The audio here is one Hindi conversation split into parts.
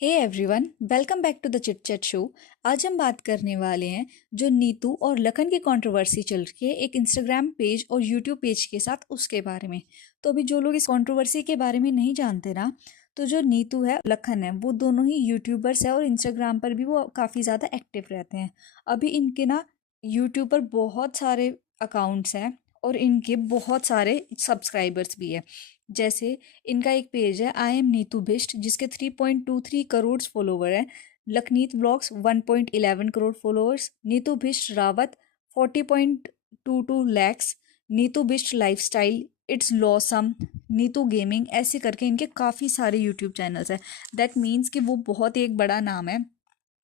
Hey everyone, welcome back to the chit chat show. आज हम बात करने वाले हैं जो नीतू और लखन की कंट्रोवर्सी चल रही है एक इंस्टाग्राम पेज और यूट्यूब पेज के साथ, उसके बारे में। तो अभी जो लोग इस कंट्रोवर्सी के बारे में नहीं जानते ना, तो जो नीतू है, लखन है, वो दोनों ही यूट्यूबर्स है और इंस्टाग्राम पर भी वो काफ़ी ज़्यादा एक्टिव रहते हैं। अभी इनके ना यूट्यूब पर बहुत सारे अकाउंट्स हैं और इनके बहुत सारे सब्सक्राइबर्स भी है। जैसे इनका एक पेज है आई एम नीतू बिष्ट, जिसके 3.23 करोड़ फॉलोवर है। Lakhneet blogs 1.11 crore followers. Neetu Bisht Rawat 40.22 lakhs. Neetu Bisht lifestyle, it's लॉसम, नीतू गेमिंग, ऐसे करके इनके काफ़ी सारे यूट्यूब चैनल्स हैं। दैट मीन्स कि वो बहुत ही एक बड़ा नाम है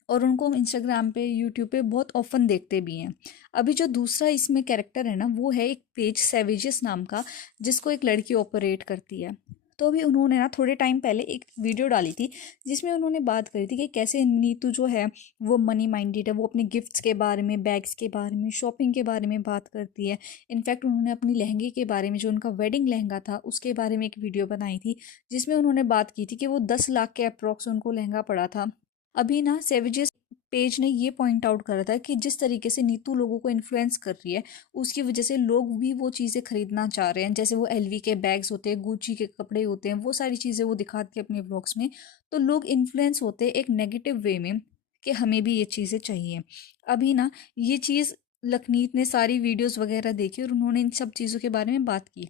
और उनको इंस्टाग्राम पे यूट्यूब पे बहुत ऑफन देखते भी हैं। अभी जो दूसरा इसमें कैरेक्टर है ना, वो है एक पेज सेविजियस नाम का, जिसको एक लड़की ऑपरेट करती है। तो अभी उन्होंने ना थोड़े टाइम पहले एक वीडियो डाली थी जिसमें उन्होंने बात करी थी कि कैसे नीतू जो है वो मनी माइंडेड है। वो अपने गिफ्ट्स के बारे में, बैग्स के बारे में, शॉपिंग के बारे में बात करती है। इनफैक्ट उन्होंने अपनी लहंगे के बारे में, जो उनका वेडिंग लहंगा था, उसके बारे में एक वीडियो बनाई थी जिसमें उन्होंने बात की थी कि वो 10 लाख के अप्रॉक्स उनको लहंगा पड़ा था। अभी ना सेविजेस पेज ने ये पॉइंट आउट करा था कि जिस तरीके से नीतू लोगों को इन्फ्लुएंस कर रही है, उसकी वजह से लोग भी वो चीज़ें खरीदना चाह रहे हैं। जैसे वो एलवी के बैग्स होते हैं, गुची के कपड़े होते हैं, वो सारी चीज़ें वो दिखाती है अपने व्लॉग्स में। तो लोग इन्फ्लुएंस होते हैं एक नेगेटिव वे में कि हमें भी ये चीज़ें चाहिए। अभी ना ये चीज़ लखनीत ने सारी वीडियोस वगैरह देखी और उन्होंने इन सब चीज़ों के बारे में बात की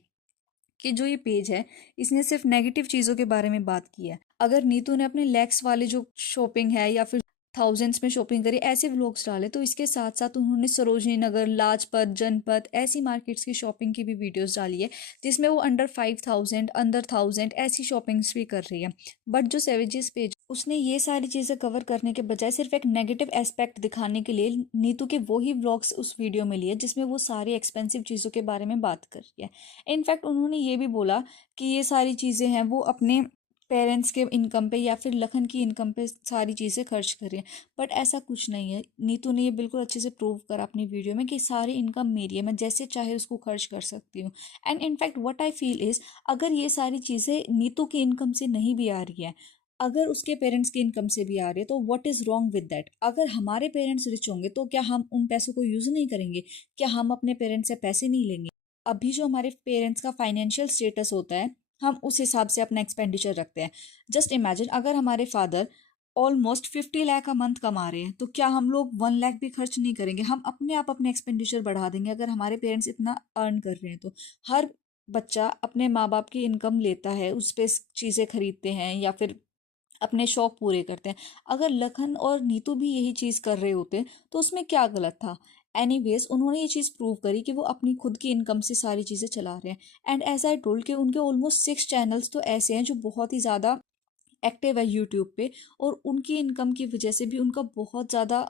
कि जो ये पेज है, इसने सिर्फ नेगेटिव चीज़ों के बारे में बात की है। अगर नीतू ने अपने लैक्स वाले जो शॉपिंग है या फिर थाउजेंड्स में शॉपिंग करी, ऐसे व्लॉग्स डाले, तो इसके साथ साथ उन्होंने सरोजनी नगर, लाजपत, जनपद, ऐसी मार्केट्स की शॉपिंग की भी वीडियोस डाली है जिसमें वो अंडर 5,000, अंडर 1,000 ऐसी शॉपिंग्स भी कर रही है। बट जो सेवेजेस पेज, उसने ये सारी चीज़ें कवर करने के बजाय सिर्फ एक नेगेटिव एस्पेक्ट दिखाने के लिए नीतू के वही व्लॉग्स उस वीडियो में लिए जिसमें वो सारी एक्सपेंसिव चीज़ों के बारे में बात कर रही है। इनफैक्ट उन्होंने ये भी बोला कि ये सारी चीज़ें हैं वो अपने पेरेंट्स के इनकम पे या फिर लखन की इनकम पे सारी चीज़ें खर्च कर रही हैं। बट ऐसा कुछ नहीं है। नीतू ने ये बिल्कुल अच्छे से प्रूव करा अपनी वीडियो में कि सारी इनकम मेरी है, मैं जैसे चाहे उसको खर्च कर सकती हूँ। And in fact what I feel is, अगर ये सारी चीज़ें नीतू की इनकम से नहीं भी आ रही है, अगर उसके पेरेंट्स की इनकम से भी आ रही है, तो what is wrong with that. अगर हमारे पेरेंट्स रिच होंगे तो क्या हम उन पैसों को यूज़ नहीं करेंगे? क्या हम अपने पेरेंट्स से पैसे नहीं लेंगे? अभी जो हमारे पेरेंट्स का फाइनेंशियल स्टेटस होता है, हम उस हिसाब से अपना एक्सपेंडिचर रखते हैं। जस्ट इमेजिन, अगर हमारे father almost 50 lakh a month कमा रहे हैं, तो क्या हम लोग 1 लाख भी खर्च नहीं करेंगे? हम अपने आप अपने एक्सपेंडिचर बढ़ा देंगे अगर हमारे पेरेंट्स इतना अर्न कर रहे हैं तो। हर बच्चा अपने माँ बाप की इनकम लेता है, उस पर चीज़ें खरीदते हैं या फिर अपने शौक पूरे करते हैं। अगर लखन और नीतू भी यही चीज़ कर रहे होते तो उसमें क्या गलत था? एनीवेज, उन्होंने ये चीज़ प्रूव करी कि वो अपनी खुद की इनकम से सारी चीज़ें चला रहे हैं। एंड एज आई टोल्ड कि उनके ऑलमोस्ट 6 चैनल्स तो ऐसे हैं जो बहुत ही ज़्यादा एक्टिव है यूट्यूब पे, और उनकी इनकम की वजह से भी उनका बहुत ज़्यादा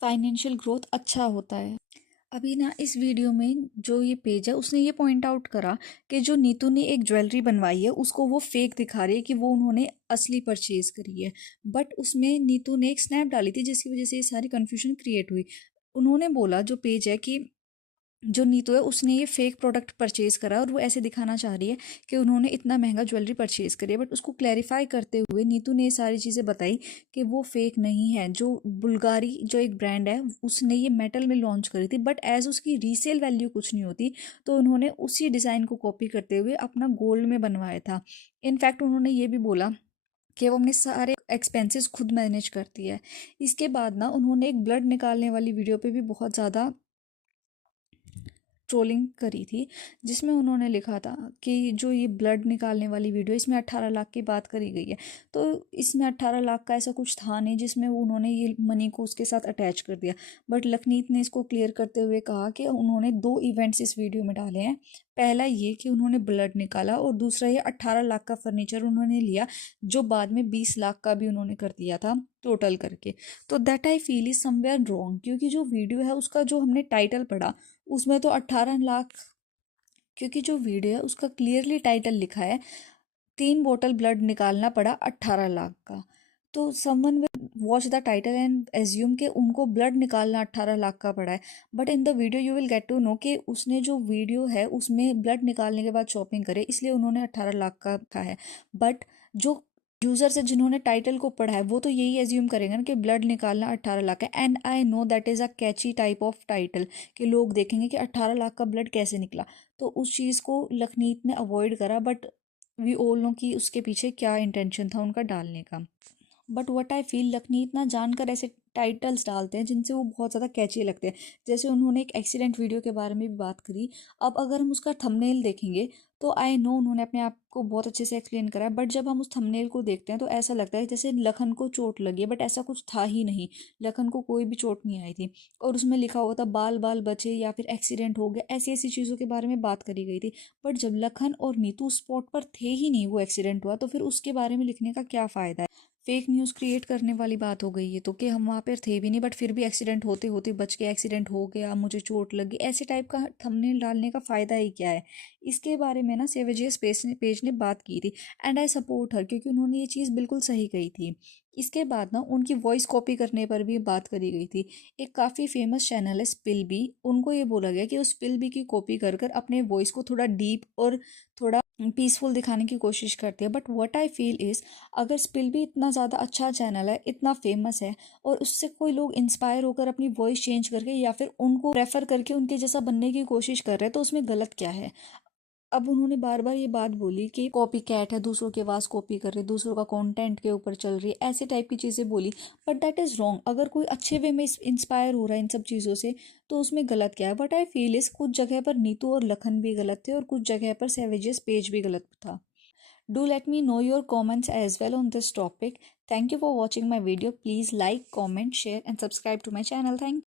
फाइनेंशियल ग्रोथ अच्छा होता है। अभी ना इस वीडियो में जो ये पेज है, उसने ये पॉइंट आउट करा कि जो नीतू ने एक ज्वेलरी बनवाई है उसको वो फेक दिखा रही है कि वो उन्होंने असली परचेज करी है। बट उसमें नीतू ने एक स्नैप डाली थी जिसकी वजह से ये सारी कन्फ्यूजन क्रिएट हुई। उन्होंने बोला, जो पेज है, कि जो नीतू है उसने ये फेक प्रोडक्ट परचेज करा और वो ऐसे दिखाना चाह रही है कि उन्होंने इतना महंगा ज्वेलरी परचेज करी है। बट उसको क्लैरिफाई करते हुए नीतू ने ये सारी चीज़ें बताई कि वो फेक नहीं है। जो बुल्गारी जो एक ब्रांड है, उसने ये मेटल में लॉन्च करी थी, बट एज उसकी रीसेल वैल्यू कुछ नहीं होती, तो उन्होंने उसी डिज़ाइन को कॉपी करते हुए अपना गोल्ड में बनवाया था। इनफैक्ट उन्होंने ये भी बोला कि वो अपने सारे एक्सपेंसेस खुद मैनेज करती है। इसके बाद ना उन्होंने एक ब्लड निकालने वाली वीडियो पे भी बहुत ज़्यादा ट्रोलिंग करी थी, जिसमें उन्होंने लिखा था कि जो ये ब्लड निकालने वाली वीडियो, इसमें 18 लाख की बात करी गई है। तो इसमें 18 लाख का ऐसा कुछ था नहीं जिसमें उन्होंने ये मनी को उसके साथ अटैच कर दिया। बट लखनीत ने इसको क्लियर करते हुए कहा कि उन्होंने दो इवेंट्स इस वीडियो में डाले हैं। पहला ये कि उन्होंने ब्लड निकाला, और दूसरा ये 18 लाख का फर्नीचर उन्होंने लिया, जो बाद में 20 लाख का भी उन्होंने कर दिया था टोटल करके। तो that I feel is somewhere wrong, क्योंकि जो वीडियो है उसका जो हमने टाइटल पढ़ा, उसमें तो 18 लाख, क्योंकि जो वीडियो है उसका क्लियरली टाइटल लिखा है 3 बोतल ब्लड निकालना पड़ा 18 लाख का। तो someone will watch the title and assume कि उनको ब्लड निकालना 18 लाख का पड़ा है। But in the video you will get to know कि उसने जो वीडियो है उसमें ब्लड निकालने के बाद शॉपिंग करे, इसलिए उन्होंने 18 लाख का कहा है। बट जो यूजर से जिन्होंने टाइटल को पढ़ा है वो तो यही एज्यूम करेंगे ना कि ब्लड निकालना 18 लाख है, and I know that is a catchy type of title कि लोग देखेंगे कि 18 लाख का ब्लड कैसे निकला। तो उस चीज़ को लखनीत ने अवॉइड करा, बट वी ऑल नो कि उसके पीछे क्या इंटेंशन था उनका डालने का। But what I feel, Lakhneet ना जानकर ऐसे टाइटल्स डालते हैं जिनसे वो बहुत ज़्यादा कैची लगते हैं। जैसे उन्होंने एक एक्सीडेंट वीडियो के बारे में भी बात करी। अब अगर हम उसका थंबनेल देखेंगे तो आई नो उन्होंने अपने आप को बहुत अच्छे से एक्सप्लेन करा है, बट जब हम उस थंबनेल को देखते हैं तो ऐसा लगता है जैसे लखन को चोट लगी है, बट ऐसा कुछ था ही नहीं। लखन को कोई भी चोट नहीं आई थी। और उसमें लिखा हुआ था बाल बाल बचे या फिर एक्सीडेंट हो गया, ऐसी ऐसी चीज़ों के बारे में बात करी गई थी। बट जब लखन और नीतू स्पॉट पर थे ही नहीं, वो एक्सीडेंट हुआ, तो फिर उसके बारे में लिखने का क्या फ़ायदा है। फेक न्यूज़ क्रिएट करने वाली बात हो गई है तो कि हम वहाँ पर थे भी नहीं, बट फिर भी एक्सीडेंट होते होते बच गया, एक्सीडेंट हो गया, मुझे चोट लगी, ऐसे टाइप का थंबनेल डालने का फ़ायदा ही क्या है। इसके बारे में ना सेवेजियस पेज ने बात की थी, एंड आई सपोर्ट हर, क्योंकि उन्होंने ये चीज़ बिल्कुल सही कही थी। इसके बाद ना उनकी वॉइस कॉपी करने पर भी बात करी गई थी। एक काफ़ी फेमस चैनल है स्पिलबी, उनको ये बोला गया कि उस स्पिलबी की कॉपी कर कर अपने वॉइस को थोड़ा डीप और थोड़ा पीसफुल दिखाने की कोशिश करती है। But what I feel is, अगर स्पिल भी इतना ज़्यादा अच्छा चैनल है, इतना फेमस है, और उससे कोई लोग इंस्पायर होकर अपनी वॉइस चेंज करके या फिर उनको रेफ़र करके उनके जैसा बनने की कोशिश कर रहे हैं, तो उसमें गलत क्या है। अब उन्होंने बार बार ये बात बोली कि कॉपी कैट है, दूसरों की आवाज़ कॉपी कर रही है, दूसरों का कंटेंट के ऊपर चल रही है, ऐसे टाइप की चीज़ें बोली। But that is wrong. अगर कोई अच्छे वे में इंस्पायर हो रहा है इन सब चीज़ों से, तो उसमें गलत क्या है। बट आई फील इस कुछ जगह पर नीतू और लखन भी गलत थे और कुछ जगह पर सैवेजियस पेज भी गलत था। Do let me know your comments as well on this topic. Thank you for watching my video. Please like, comment, share and subscribe to my channel. Thank you.